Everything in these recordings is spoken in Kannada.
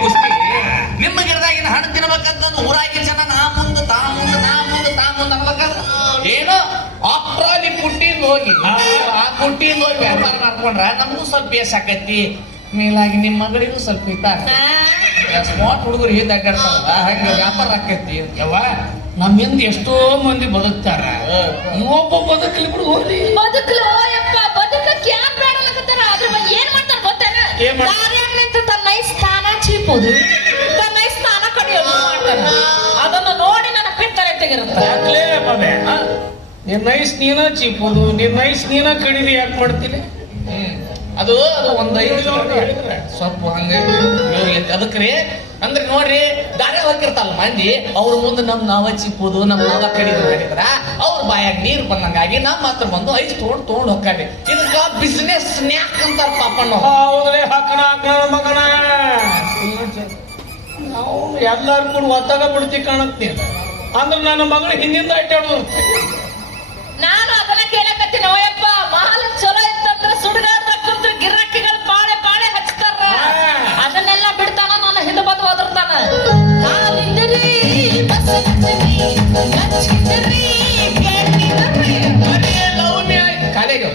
ಕುಸ್ತಿ ಕುಸ್ತಿ ನಿಮ್ಮ ಗಿಡದಾಗಿನ ಹಣ್ಣು ತಿನ್ಬೇಕಂತ ಊರಾಗಿನ ಜನ ನಾ ಮುಂದೆ ತಾ ಮುಂದೆ ನಾ ಮುಂದೆ ತಾ ಮುಂದೆ ಅನ್ಬೇಕಂದ್ರ ಏನೋ ಆಫ್ಟ್ರಾಲಿ ಕುಟ್ಟಿಂದ ಹೋಗಿ ಆ ಕುಟ್ಟಿಂದ ಹೋಗಿ ವ್ಯಾಪಾರ ಮಾಡ್ಕೊಂಡ್ರೆ ನಮಗೂ ಸ್ವಲ್ಪ ಬೇಸ್ ಆಕೈತಿ. ಮೇಲಾಗಿ ನಿಮ್ಮ ಮಗಳಿಗೂ ಸ್ವಲ್ಪ ಇತ್ತ ಸ್ಮಾರ್ಟ್ ಹುಡುಗರು ಹಿಂದ ಅಡ್ಡಾಡ್ತಾರಲ್ಲ ಹಾಗೆ ವ್ಯಾಪಾರ ಆಕೈತಿ. ಯವ್ವ ಹಿಂದೆ ಎಷ್ಟೋ ಮಂದಿ ಬದುಕ್ತಾರ. ಇವೊಬ್ಬ ಬದುಕಲಿ ಬಿಡು ಹೋಗ್ಲಿ ಬದುಕಲು ಯಪ್ಪ ಬದುಕಕ್ಕೆ ಯಾಕೆ ಬೇಡಲಕತ್ತಾರ ಅದ್ರ ಬಗ್ಗೆ ಏನ್ ಮಾಡ್ತಾರ ಗೊತ್ತೇನ? ಏನ್ ಮಾಡ್ತಾರ? ಚೀಪುದು ತನ್ನ ಐ ಸ್ಥಾನ ಕಡಿಯೋದು ಮಾಡ್ತಾರ ಅದನ್ನ ನೋಡಿ ನನ್ನ ಪಿತ್ತರೆ ತೆಗಿರುತ್ತೆ? ನಿನ್ನ ಐಸ್ ನೀನ ಚೀಪೋದು ನಿನ್ನ ಐಸ್ ನೀನ ಕಡಿದು ಯಾಕೆ ಮಾಡ್ತೀನಿ? ಅದು ಅದು ಒಂದ್ ಐದು ಸ್ವಲ್ಪ ಹಂಗ ಅದಕ್ರಿ ಅಂದ್ರೆ ನೋಡ್ರಿ ದಾರಿ ಹೋಗಿರ್ತಾರ ಮಂದಿ ಅವ್ರ ಮುಂದೆ ನಮ್ ನಾವ ಚಿಪ್ಪುದು ನಮ್ ನಾವ ಕಡಿದು ಮಾಡಿದ್ರ ಅವ್ರ ಬಾಯಾಗ ನೀರ್ ಬಂದಂಗಾಗಿ ನಮ್ ಮಾತ್ರ ಬಂದು ಐಸ್ ತೊಗೊಂಡ್ ತೊಗೊಂಡ್ ಹೋಗ್ತಾವೆ ಇದಕ್ಕ ಬಿಸ್ನೆಸ್ ಸ್ನ್ಯಾಕ್ ಅಂತಾರ ಪಾಪಣ್ಣ ಹೌದ್ರಿ ಹಾಕಣ ಮಗನ. ನಾವು ಎಲ್ಲಾರು ಕೂಡ ಒತ್ತಾಗ ಬಿಡ್ತಿ ಕಾಣತ್ತೀನಿ. ಅಂದ್ರೆ ನನ್ನ ಮಗಳು ಹಿಂದಿಂದ ಅಡ್ಡಾಡೋದು ನಾನು ಅದನ್ನ ಕೇಳಕತ್ತೀನಿ ಓಯಪ್ಪ ಮಾಲ್ ಚಲೋ ಇತ್ತಂದ್ರ ಕುಂತ್ರ ಗಿರಾಕಿಗಳು ಪಾಳೆ ಪಾಳೆ ಹಚ್ತಾರ. ಅದನ್ನೆಲ್ಲ ಬಿಡ್ತಾನ ನನ್ನ ಹಿಂದೆ ಬಂದು ಒದರ್ತಾನ. ಕಾಲೇಜು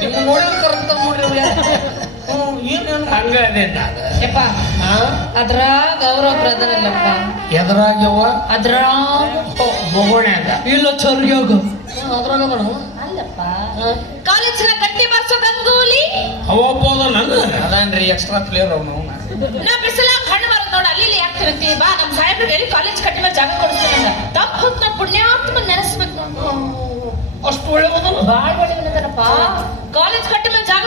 ನಿಮ್ಮ ನೋಡಿದ್ರೆ ಕರೆಕ್ಟ್ ನೋಡ್ರಿ ಹಂಗ ಅದೇ ನಾನು ಯಪ್ಪ ಅದ್ರಾಗ ಗೌರವ ಬ್ರದರ್ ಅಲ್ಲಪ್ಪ ಎದುರಾಗ್ಯವ ಅದ್ರಾಗ ಬೊಗೋಣ್ಯಾಗ ಇಲ್ಲ ಅದ್ರಾಗ ಅಲ್ಲಪ್ಪ. ಕಾಲೇಜಿನ ಗಟ್ಟಿ ಬರ್ಸೋ ಗಂಗೂಲಿ? ನನ್ನ ಅದಾನ್ರಿ ಎಕ್ಸ್ಟ್ರಾ ಪ್ಲೇಯರ್ ಅವ್ನು ನಾ ಬಿಸಿಲಾಗ ಹಣ್ಣು ಬರೋದ್ ನೋಡ ಅಲ್ಲಿ ಬಾ ನಮ್ ಸಾಹೇಬ್ರಿಗೆ ಎಲ್ಲಿ ಕಾಲೇಜ್ ಕಟ್ಟಿ ಮೇಲೆ ಜಾಗ ಕೊಡಿಸ್ತೀನಿ ಅಂತ ತಪ್ಪ ಹೊತ್ತು ಪುಣ್ಯಾತ್ಮ ನೆನೆಸ್ಬೇಕು. ಅಷ್ಟು ಒಳ್ಳೆ ಬಾಳ ಒಳ್ಳೆ ಕಾಲೇಜ್ ಕಟ್ಟಿ ಮೇಲೆ ಜಾಗ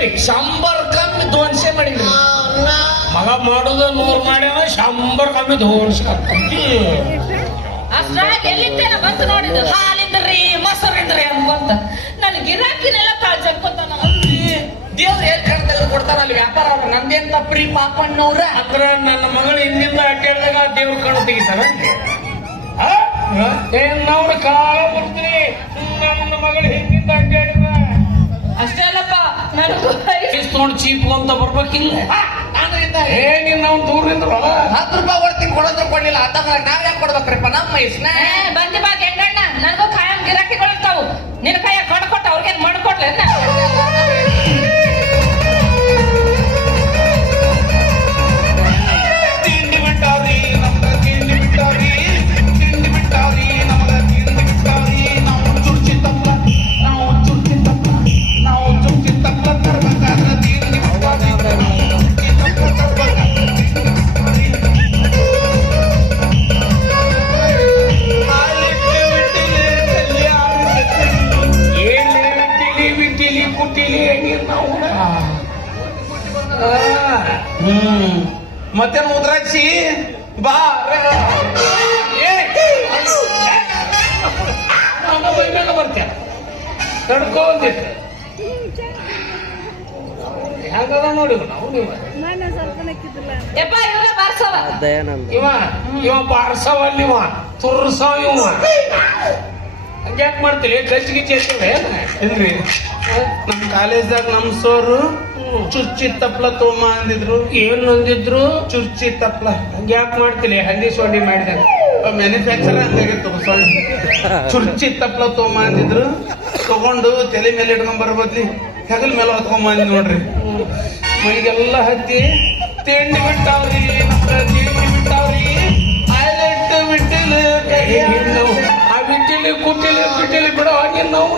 ಮಾಡಿ ಶಂಬರ್ ಕಮ್ಮಿ ದೋನ್ಸೆ ಮಾಡಿದ್ರಿ. ಮಗ ಮಾಡೋದು ನೂರ್ ಮಾಡ್ಯಾವ ಶಂಬರ್ ಕಮ್ಮಿ ಧೋರ್ಸ್ಕತ್ತಿ ಅಷ್ಟ್ರಾಗ ಎಲ್ಲಿದ್ದೇನ ಬಂತು ನೋಡಿದ್ದು ಹಾಲಿಂದ್ರಿ ಮೊಸರಿಂದ್ರಿ ಅನ್ಕೊಂತ ನನ್ ಗಿರಾಕಿನೆಲ್ಲ ತಾಳ್ ಜಕ್ಕೊತಾನ ದೇವ್ರ ಏನ್ ಕಣ್ ತೆಗೆದು ಕೊಡ್ತಾರ ಅಲ್ಲಿ ವ್ಯಾಪಾರ ಅವ್ರು? ನಂದೇನ್ ತಪ್ಪ್ರಿ ಪಾಪಣ್ಣವ್ರ? ಅಂದ್ರ ನನ್ನ ಮಗಳು ಹಿಂದಿಂದ ಅಡ್ಡಾಡಿದಾಗ ದೇವ್ರ ಕಣ್ಣು ತೆಗಿತಾರ. ಏನ್ ನಾವು ಕಾಲ ಬರ್ತೀನಿ ನನ್ನ ಮಗಳು ಹಿಂದಿಂದ ಅಡ್ಡಾಡಿದ ಅಷ್ಟೇ ಅಲ್ಲಪ್ಪ ನನಗೂ ತೊಗೊಂಡು ಚೀಪ್ ಅಂತ ಬರ್ಬೇಕಿಲ್ಲ ಏ ನಿನ್ನ ಅವ್ನು ದೂರದಿಂದ ಹತ್ತು ರೂಪಾಯಿ ಕೊಡ್ತೀನಿ ಕೊಡೋದ್ರ ಕೊಡ್ಲಿಲ್ಲ ಅದಾಗ ನಾವ್ ಯಾಕೆ ಕೊಡ್ಬೇಕ್ರಿಪ್ಪ ನಮ್ಮ ಇಸ್ನ ಏ, ಬಂದಿ ಬಾ ಗೆಂಗಣ್ಣ ನನಗೂ ಖಾಯಂ ಗಿರಾಕಿಗಳಿರ್ತಾವು ನಿನ್ನ ಕೈಯಾಗ ಕೊಡ್ಕೊಟ್ಟ ಅವ್ರಿಗೇನ್ ಮಾಡ್ಕೊಡ್ಲ ತಡ್ಕೊಂಡಿತ್ತು ಹೆಂಗದ ನೋಡಿ ನಾವು ನೀವು ಬಾರ್ಸವ. ಇವ ಇವ ಬಾರ್ಸವಲ್ಲಿ ಇವ ತುರ್ಸವ ಇವ. ಹಂಗ್ಯಾಕ್ ಮಾಡ್ತೀರಿ? ಗಜ್ಜಿಗೆ ಚೇರ್ತೇವೆ ಇಲ್ರಿ. ನಮ್ ಕಾಲೇಜ್ದಾಗ ನಮ್ ಸೋರು ಚುರ್ಚಿ ತಪ್ಲ ತೋಮ ಅಂದಿದ್ರು. ಏನ್ ಅಂದಿದ್ರು? ಚುರ್ಚಿ ತಪ್ಲ. ಹಂಗ್ಯಾಕ್ ಮಾಡ್ತಿಲಿ ಹಂದಿ ಸೋಡಿ ಮಾಡಿದಾಗ. ಮ್ಯಾನುಫ್ಯಾಕ್ಚರ್ ಅಂತಾಗಿತ್ತು ಚುರ್ಚಿ ತಪ್ಪಲ ತಗೊಂಬಂದಿದ್ರು ಅಂದಿದ್ರು. ತಗೊಂಡು ತಲೆ ಮೇಲೆ ಇಟ್ಕೊಂಡ್ ಬರಬದ್ಲಿ. ಹೆಗಲ್ ಮೇಲೆ ಹೊತ್ಕೊಂಡ್ ಅಂದ್ ನೋಡ್ರಿ. ಮೈಗೆಲ್ಲ ಹತ್ತಿ ತಿಂಡಿ ಬಿಟ್ಟಾವ್ರಿ ತಿಂಡಿ ಬಿಟ್ಟಾವ್ರಿ. ಐಲೆಟ್ ಬಿಟ್ಟಿಲ್ಲ ಆ ಬಿಟ್ಟಿಲಿ ಕುಟ್ಟಿಲಿ ಬಿಟ್ಟಿಲಿ ಬಿಡೋ ಹಾಗೆ ನಾವು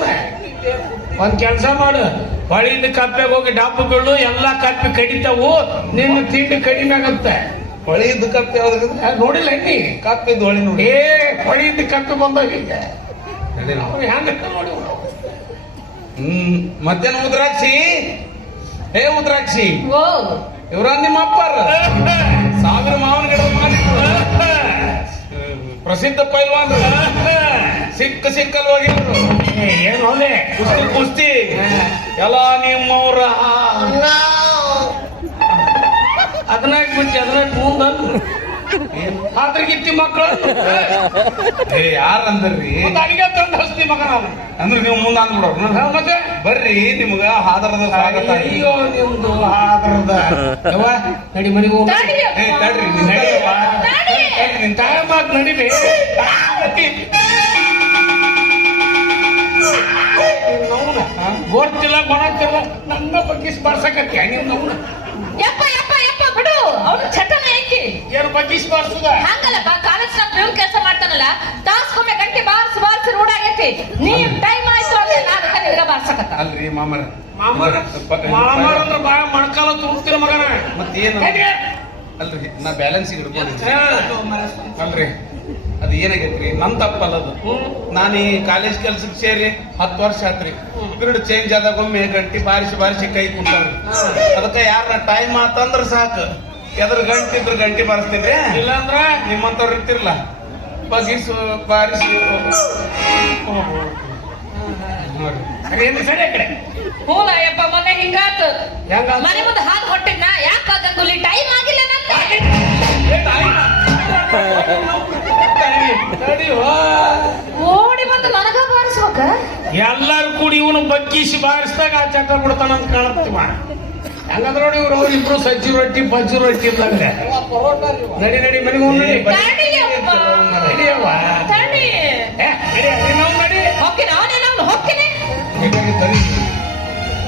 ಒಂದ್ ಕೆಲ್ಸ ಮಾಡು. ಹೊಳಿಯಿಂದ ಕಪ್ಪೆಗೆ ಹೋಗಿ ಡಾಪು ಬೀಳು ಎಲ್ಲಾ ಕಪ್ಪೆ ಕಡಿತಾವು. ನಿನ್ನ ತಿಂಡಿ ಕಡಿಮೆ ಆಗತ್ತೆ. ಹೊಳಿದ ಕಪ್ಪಿ ಯಾವ್ದು ಆ, ನೋಡಿಲ್ಲ ನೀ ಕಪ್ಪಿದ್ ಹೊಳಿ ನೋಡಿ. ಏ ಹೊಳಿದ ಕಪ್ಪೆ ಬಂದಾಗ ಈಗ ಅವ್ರು ಹೆಂಗ ನೋಡಿ ಹ್ಮ್ ಮತ್ತೇನು ಉದ್ರಾಕ್ಷಿ? ಏ ಉದ್ರಾಕ್ಷಿ? ಓ. ಇವ್ರ ನಿಮ್ಮ ಅಪ್ಪಾರ? ಸಾವಿರ ಮಾವನ ಗಿಡ ಮಾಡಿದ್ರು ಪ್ರಸಿದ್ಧ ಪೈಲ್ವಾನ್ ಸಿಕ್ಕ ಸಿಕ್ಕಲ್ ಹೋಗಿದ್ರು. ಏನು ಕುಸ್ತಿ ಕುಸ್ತಿ. ಎಲ್ಲ ನಿಮ್ಮವ್ರ ಹದಿನಾಲ್ಕು ಬಿಟ್ಟು ಹದಿನಾಲ್ಕು ಮುಂದೆ ಅದ್ರಗಿತ್ತಿ ಮಕ್ಕಳು ಏ ಯಾರು ಅಂದ್ರಿ ಮತ್ತೆ ಅಡಿಗೆ ತಂದು ಹಸ್ತಿ ಮಗ ನಾನು. ಅಂದ್ರೆ ನೀವು ಮುಂದೆ ಅಂದ್ಬಿಡೋರು. ಮತ್ತೆ? ಬರ್ರಿ ನಿಮ್ಗ ಹಾದರದ ಸ್ವಾಗತ. ಅಯ್ಯೋ ನಿಮ್ದು ಆದರದ ಯವ್ವ, ನಡಿ ಮನೆಗೆ ಹೋಗಿ. ಏ ತಡ್ರಿ. ತಡಿ. ನಿನ್ ತಾಯ ಮಾತು ನಡಿಬೇ ಗೊತ್ತಿಲ್ಲ ಬಣ್ಣ ನನ್ನ ಬಗ್ಗೆ ಬಾರ್ಸಕತ್ಯ ನೀವು ನವ್ನ ಯಪ್ಪ ಯಪ್ಪ ಯಪ್ಪ ಬಿಡು ಅವ್ನು ಚಟನ ಐತಿ ಏನು ಬಗ್ಗಿಸ್ ಬಾರ್ಸುದ ಹಂಗಲ್ಲಪ್ಪ ಕಾಲೇಜ್ ನಾಗ ಬೇವ್ ಕೆಲಸ ಮಾಡ್ತಾನಲ್ಲ ತಾಸ್ಕೊಮ್ಮೆ ಗಂಟೆ ಬಾರ್ಸ್ ಬಾರ್ಸ್ ರೂಢ ಆಗೈತಿ. ನೀ ಟೈಮ್ ಆಯ್ತು ಅಂದ್ರೆ ನಾ ಅದಕ್ಕ ನಿನಗ ಬಾರ್ಸಕತ್ತ ಅಲ್ರಿ ಮಾಮರ. ಮಾಮರ ಮಾಮರ ಅಂದ್ರೆ ಬಾ ಮಣ್ಕಾಲ ತುರ್ತಿನ ಮಗನ. ಮತ್ತೇನು? ಅಲ್ರಿ ನಾ ಬ್ಯಾಲೆನ್ಸ್ ಹಿಡ್ಕೊಂಡಿದ್ದೆ. ಅಲ್ರಿ ಅದು ಏನಾಗೈತ್ರಿ? ನನ್ ತಪ್ಪಲ್ಲ ಅದು. ನಾನು ಈ ಕಾಲೇಜ್ ಕೆಲ್ಸಕ್ಕೆ ಸೇರಿ ಹತ್ತು ವರ್ಷ ಆತ್ರಿ. ಪಿರಿಯಡ್ ಚೇಂಜ್ ಆದಾಗ ಒಮ್ಮೆ ಗಂಟೆ ಬಾರಿಸಿ ಬಾರಿಸಿ ಕೈ ಕುಂತಾವ್ರಿ ಅದಕ್ಕೆ ಯಾರ ಟೈಮ್ ಆತಂದ್ರ ಸಾಕು. ಎದ್ರ ಗಂಟೆ ಇದ್ರ ಗಂಟೆ ಬಾರಿಸ್ತೀನಿ ಇಲ್ಲಾಂದ್ರ ನಿಮ್ಮಂತವ್ರು ಇರ್ತಿರ್ಲ ಬಗ್ಗಿಸು ಬಾರಿಸು. ಹೂಲ ಯಪ್ಪ ಮೊನ್ನೆ ಹಿಂಗಾತು. ಹೆಂಗಾತು? ಮನೆ ಮುಂದೆ ಹಾಲು ಹೊಟ್ಟೆ ನಾ ಯಾಕ ಗಂಗುಲಿ? ಟೈಮ್ ಆಗಿಲ್ಲ. ಓಡಿ ಬಂದು ನನಗ ಬಾರಿಸ್ಬೇಕ? ಎಲ್ಲಾರು ಕೂಡಿ ಇವನು ಬಗ್ಗಿಸಿ ಬಾರಿಸಿದಾಗ ಆ ಚಟ ಬಿಡ್ತಾನ ಅಂತ ಕಾಣುತ್ತೆ ಮಾಡ ಹಂಗಂದ್ರ ನೋಡಿ ಇವ್ರು ಅವ್ರಿಬ್ರು ಸಜ್ಜಿ ರೊಟ್ಟಿ ಬಜ್ಜಿ ರೊಟ್ಟಿ ಇದ್ದಂಗೆ ನಡಿ ನಡಿ ಮನೆಗೆ ಹೋಗಿ ನಡಿ. ನಡಿಯವ್ವ.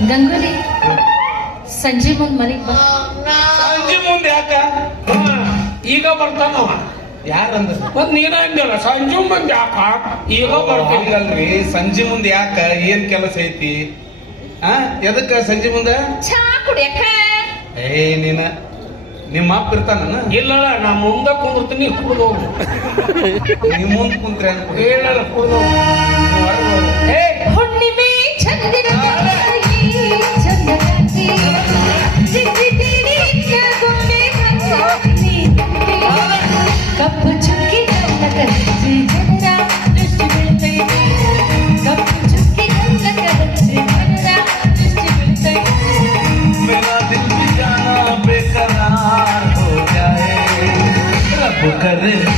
ಗಂಗುಲಿ ಸಂಜೆ ಮುಂದ್ ಮನೆಗ್ ಬಾ. ಸಂಜೆ ಮುಂದೆ ಯಾಕ? ಹಾ, ಈಗ ಬರ್ತಾನವ. ಯಾರಂದ್ರ? ಮತ್ ನೀನ ಅಂದಲ್ಲ ಸಂಜೆ ಮುಂದೆ ಯಾಕ? ಈಗ ಬರ್ತೀನಿ. ಸಂಜೆ ಮುಂದೆ ಯಾಕ? ಏನ್ ಕೆಲಸ ಐತಿ? ಎದಕ್ಕ ಸಂಜೆ ಮುಂದೆ? ಚಾ ಕುಡಿಯಕ್ಕ ಏ ನೀನ ನಿಮ್ಮ ಅಪ್ಪ ಇರ್ತಾನ ಇಲ್ಲ ನಾ ಮುಂದೆ ಕುಂದಿರ್ತೀನಿ ಕುಡ್ದು ಹೋಗು. ನೀವ್ ಮುಂದ್ ಕುಂತ್ರಿ ಅನ್ಕೊಡಿ ಇಲ್ಲ ಕುಡ್ದು ಏ ಹುಣ್ಣಿಮೆ ಚಂದಿರ tarde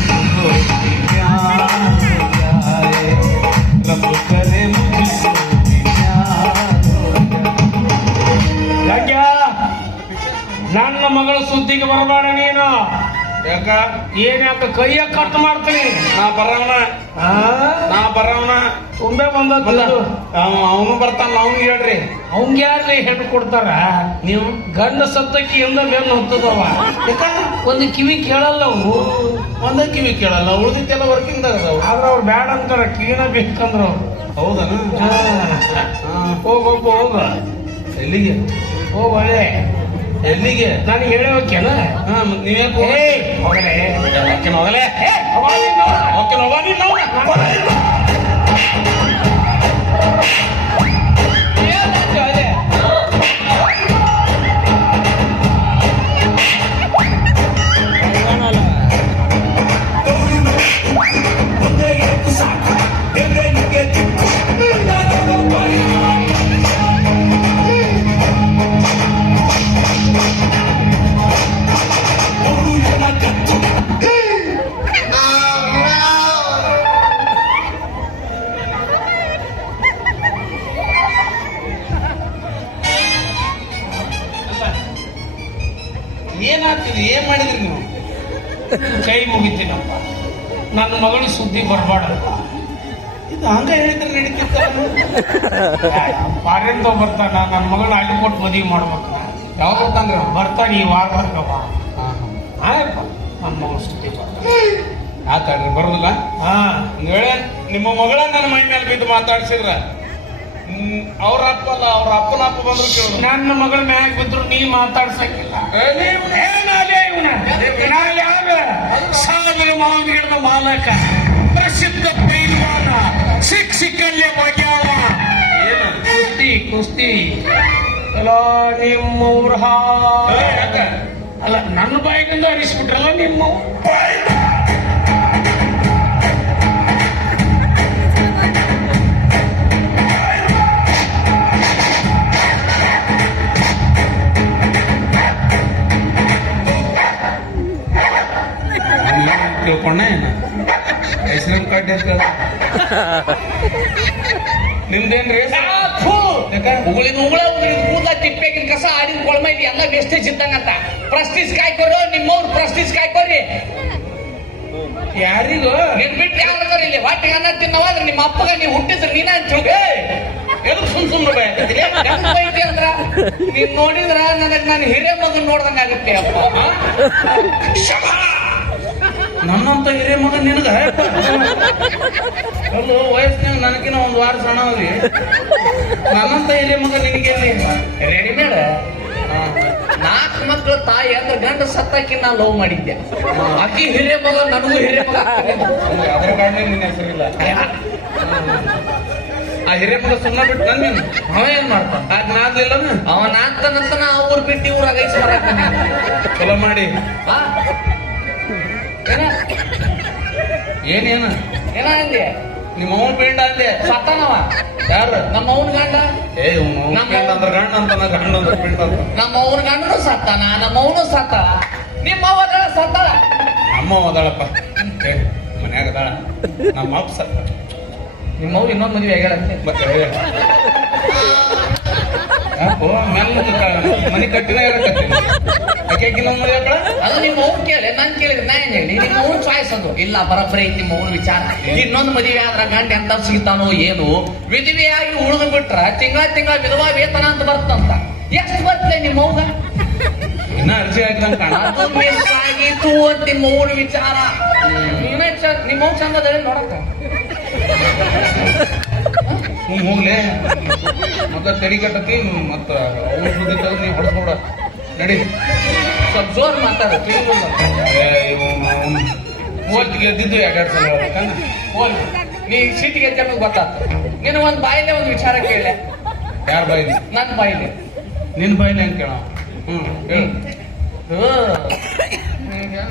ಯಾಕ ಏನ್ ಯಾಕ ಕೈಯ ಕಟ್ ಮಾಡ್ತೀನಿ? ನಾ ಬರವನ? ನಾ ಬರವನ. ತುಂಬೆ ಬಂದದ್ದು ಅವನು ಬರ್ತಾನ ಅವ್ನು ಹೇಳ್ರಿ. ಅವಂಗ ಯಾರ್ರಿ ಹೆಣ್ಣು ಕೊಡ್ತಾರ? ನೀವು? ಗಂಡ ಸತ್ತಕ್ಕಿಯಿಂದ ಬೆನ್ನು ಹೊತ್ತದವ ಒಂದು ಕಿವಿ ಕೇಳಲ್ಲ ಅವು ಒಂದ ಕಿವಿ ಕೇಳಲ್ಲ ಉಳಿದಿತ್ತೆಲ್ಲ ವರ್ಕಿಂಗ್ ಅದಾವ. ಆದ್ರೆ ಅವ್ರು ಬ್ಯಾಡ ಅಂತಾರ ಕಿವಿನ ಬೇಕಂದ್ರ ಹೌದನ? ಹೋಗ ಹೋಗ ಹೋಗ ಎಲ್ಲಿಗೆ? ಹೋಗ ಒಳ್ಳೆ. ಎಲ್ಲಿಗೆ? ನನಗೆ ಹೇಳೋಕೆನ ಹಾ ಮತ್ ನೀವ್ಯಾಕೆ ಏ ಓಕೆ ಹೋಗ್ತೀನಿ ಹೋಗಲೇ ಏನಾಗ್ತಿದೆ ಏನ್ ಮಾಡಿದ್ರಿ ನೀವು? ಕೈ ಮುಗಿತೀನಪ್ಪ. ನನ್ನ ಮಗಳು ಸುದ್ದಿ ಬರಬಾರ್ದಪ್ಪ. ಇದು ಹಂಗ ಹೇಳಿದ್ರೆ ನಡೀತಿತ್ತ. ಫಾರಿನ್ ಬರ್ತಾನ ನನ್ನ ಮಗಳನ್ನ ಅಲ್ಲಿ ಕೊಟ್ಟು ಮದುವೆ ಮಾಡ್ಬೇಕು. ಯಾವಾಗ ಅವ? ಬರ್ತಾನೆ ಈ ವಾರ ಹಾ, ಆಯ್ತು. ನನ್ನ ಮಗಳು ಸುದ್ದಿ ಬರ್ತಾನೆ. ಯಾಕಂದ್ರೆ ಆತಾಡ್ರಿ ಬರೋದಿಲ್ಲ? ಹಾ. ಒಂದ್ ನಿಮ್ಮ ಮಗಳ ನನ್ನ ಮೈ ಮೇಲೆ ಬಿದ್ದು ಮಾತಾಡ್ಸಿದ್ರ ಅವ್ರ ಅಪ್ಪ ಅಲ್ಲ ಅವ್ರ ಅಪ್ಪನ ಅಪ್ಪ ಬಂದ್ರು ಕೇಳು. ನನ್ನ ಮಗಳ ಮ್ಯಾಗ ಬಿದ್ರು ನೀ ಮಾತಾಡ್ಸಂಗಿಲ್ಲ? ಸಾವಿರ ಮಾವಿನ ಗಿಡದ ಮಾಲಕ. ಪ್ರಸಿದ್ಧ ಪೈಲ್ವಾನ ಸಿಕ್ ಸಿಕ್ಕಲ್ಲೇ ಬಗ್ಯಾವ ಏನು? ಕುಸ್ತಿ ಕುಸ್ತಿ. ಎಲ್ಲ ನಿಮ್ಮ? ಅಲ್ಲ ನನ್ನ ಬಾಯಿಗಿಂದ ಅರಿಸ್ಬಿಟ್ರಲ್ಲ ನಿಮ್ಮ ನಿಮ್ದೇನ್ರಿ ಉಗುಳಿದ ಉಗುಳ ಉಗುಳಿದ ಕೂದಲ ತಿಪ್ಪೆಗಿನ ಕಸ ಆಡಿದ ಕೊಳಮ ಇದು ಎಲ್ಲ ವೇಸ್ಟೇಜ್ ಇದ್ದಂಗಂತ ಪ್ರಸ್ಟೀಜ್ ಕಾಯ್ಕೊರು ನಿಮ್ಮವ್ರು ಪ್ರಸ್ಟೀಜ್ ಕಾಯ್ಕೊರಿ ಯಾರಿಗೋ? ನಿನ್ ಬಿಟ್ಟು ಯಾರು ಇಲ್ಲಿ? ಹೊಟ್ಟೆಗೆ ಅನ್ನ ತಿನ್ನವಾದ್ರೆ ನಿಮ್ಮ ಅಪ್ಪಗ ನೀವು ಹುಟ್ಟಿದ್ರೆ ನೀನ ಅಂತ. ಎದಕ್ ಸುಮ್ ಸುಮ್ನೆ ಬೈತಿದ್ರಿ? ಹೆಂಗ್ ಬೈತಿ ಅಂದ್ರ? ನೀನ್ ನೋಡಿದ್ರ ನನಗ್ ನಾನು ಹಿರಿಯ ಮಗನ್ ನೋಡ್ದಂಗ ಆಗುತ್ತೆ ಅಪ್ಪ. ನನ್ನಂತ ಹಿರಿಯ ಮಗ ನಿನಗ? ಒಂದು ವಯಸ್ಸಿನ ನನಗಿನ ಒಂದ್ ವಾರ ಸಣ್ಣ ಅವ್ರಿ ನನ್ನಂತ ಹಿರಿಯ ಮಗ ನಿನಗೆ ರೆಡಿಮೇಡ್ ನಾಲ್ಕು ಮಕ್ಕಳ ತಾಯಿ ಅಂದ್ರೆ ಗಂಡ ಸತ್ತಾಕಿ ನಾ ಲವ್ ಮಾಡಿದ್ದೆ. ಅಕ್ಕಿ ಹಿರಿಯ ಮಗ ನನಗೂ ಹಿರಿಯ ಮಗ. ಅದ್ರ ಕಾರಣ ನಿನ್ನ ಹೆಸರಿಲ್ಲ. ಆ ಹಿರಿಯ ಮಗ ಸುಮ್ಮನೆ ಬಿಟ್ಟು ನನ್ ನೀನು. ಅವ ಏನ್ ಮಾಡ್ತಾನ? ಅದ್ ನಾದ್ಲಿಲ್ಲ ಅವನ ಆಗ್ತಾನಂತ ನಾ ಊರ್ ಬಿಟ್ಟು ಊರಾಗ ಐಸ್ ಚಲೋ ಮಾಡಿ. ಆ? ಏನ ಏನೇನ? ಏನ ಅಂದೆ ನಿಮ್ಮ ಅವನ್ ಪಿಂಡ ಅಂದೆ ಸತ್ತಾನವ? ಯಾರು? ನಮ್ಮ ಅವನ ಗಂಡ? ಏ ಇವ್ನು ನಮ್ಮ- ಪಿಂಡ ಅಂದ್ರೆ ಗಂಡ ಅಂತಾನ ಗಂಡ ಅಂದ್ರ ಪಿಂಡ ಅಂತ. ನಮ್ಮ ಅವನ ಗಂಡನು ಸತ್ತಾನ ನಮ್ಮ ಅವನು ಸತ್ತ. ನಿಮ್ಮ ನಮ್ಮ ಸತ್ತಾಳ ಅಮ್ಮ ಹೋದಾಳಪ್ಪ ಏ, ಮನ್ಯಾಗ ಅದಾಳ. ನಮ್ಮ ಅಪ್ಪ ಸತ್ತ. ನಿಮ್ಮ ಅವ್ರು ಇನ್ನೊಂದು ಮದುವೆ ಆಗ್ಯಾಳಂತೆ ಯಾಕೋ ಮೆಲ್ಲಗೆ ಮನೆ ಕಟ್ಟಿದ? ಆಕಳ ಅದು ನಿಮ್ಮ ಅವ್ನು ಕೇಳಿ ನಾನ್ ಕೇಳಿದ್ರೆ ನಾ ಏನ್ ಹೇಳಿ? ನಿಮ್ಮ ಅವ್ನ ಚಾಯ್ಸ್ ಅದು ಇಲ್ಲ ಬರಬ್ಬರಿ ಐತಿ ನಿಮ್ಮ ಅವ್ನ ವಿಚಾರ. ಇನ್ನೊಂದು ಮದುವೆ ಆದ್ರ ಗಂಡ ಎಂತ ಸಿಗ್ತಾನೋ ಏನು ವಿಧವೆಯಾಗಿ ಉಳಿದು ಬಿಟ್ರ ತಿಂಗಳ ತಿಂಗಳ ವಿಧವಾ ವೇತನ ಅಂತ ಬರ್ತಂತ. ಎಷ್ಟು ಬರ್ತದೆ ನಿಮ್ಮ ಅವ್ಗ ಇನ್ನ ಅರ್ಜಿ ಅದು ಮಿಸ್ ಆಗಿತ್ತು ಅಂತ ನಿಮ್ಮ ಅವ್ನ ವಿಚಾರ. ನೀವೇ ನಿಮ್ಮ ಅವ್ನ ಚಂದ ಅದ ನೋಡಕ್ಕ ಹೋಗ್ಲೆ. ಮತ್ತೆ ತಡಿ ಕಟ್ಟತಿ ಮತ್ತ ಅವ್ನ ಸುದ್ದಿ ತೆಗ್ದು ನೀ ಹೊಡೆಸ್ಕೊಡ ನಡಿ. ಸ್ವಲ್ಪ ಜೋರ್ ಮಾತಾಡು ತಿಳಿದಿಲ್ಲ ಓಟ್ ಗೆದ್ದಿದ್ದು ಎರಡೆರಡು ಸಲ ನೀ ಸಿಟಿಗೆ ನಮಗೆ ನಿನ್ನ ನೀನು ಒಂದು ಬಾಯಿಲೆ ಒಂದು ವಿಚಾರ ಕೇಳಿ ಯಾರ ಬಾಯಿಲಿ? ನನ್ನ ಬಾಯಿಲೆ. ನಿನ್ ಬಾಯಿಲೆ ಅಂತ ಕೇಳ? ಹ್ಞೂ ಹೇಳು.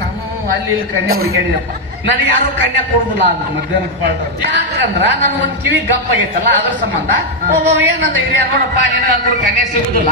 ನಾನು ಅಲ್ಲಿ ಇಲ್ಲಿ ಕನ್ಯಾ ಹುಡುಕ್ಯಾಡಿದಪ್ಪ. ನನಗೆ ಯಾರು ಕನ್ಯಾ ಕೊಡುದಿಲ್ಲ ಅಂತ ಮಧ್ಯಾಹ್ನ ಪಾಠ. ಯಾಕಂದ್ರ ನನ್ನ ಒಂದ್ ಕಿವಿ ಗಪ್ಪ ಆಗೈತಲ್ಲ ಅದ್ರ ಸಂಬಂಧ. ಒಬ್ಬ ಏನಂದ ಹಿರಿಯ ನೋಡಪ್ಪ ನಿನಗಂದ್ರು ಕನ್ಯಾ ಸಿಗುದಿಲ್ಲ?